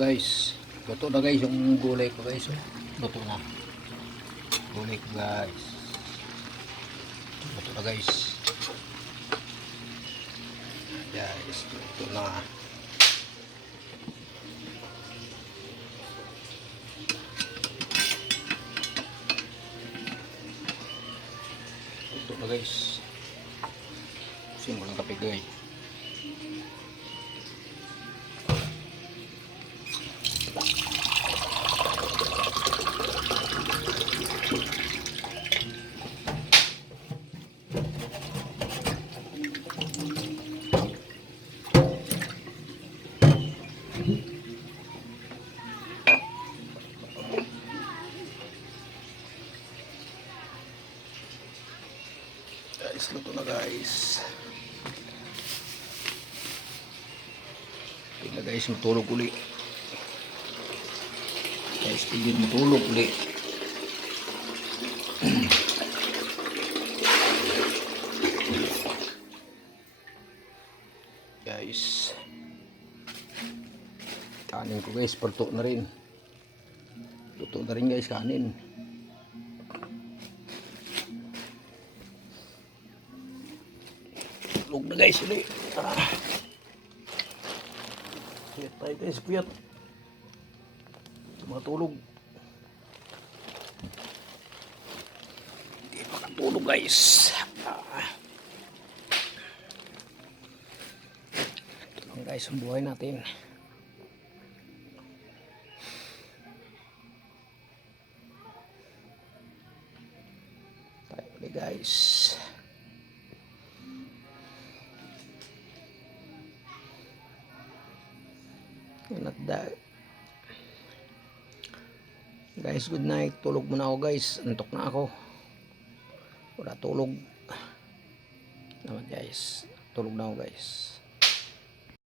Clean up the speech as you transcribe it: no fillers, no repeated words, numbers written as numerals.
guys, luto na guys yung gulay ko guys. Luto na gulay ko guys, luto na guys. Guys, luto na. Luto na guys. Simulang kape guys. Guys, luto na guys. Tingnan guys, matulog uli. Guys, tingnan matulog uli. Guys, kanin ko guys, perto na rin. Luto na rin guys, kanin. Tulog na guys ulit. Puyat tayo guys, puyat. Matulog. Hindi makatulog guys. Ito lang guys ang buhay natin. Tayo ulit guys. Guys, good night. Tulog muna ako guys. Antok na ako. Wala tulog naman guys. Tulog na ako guys.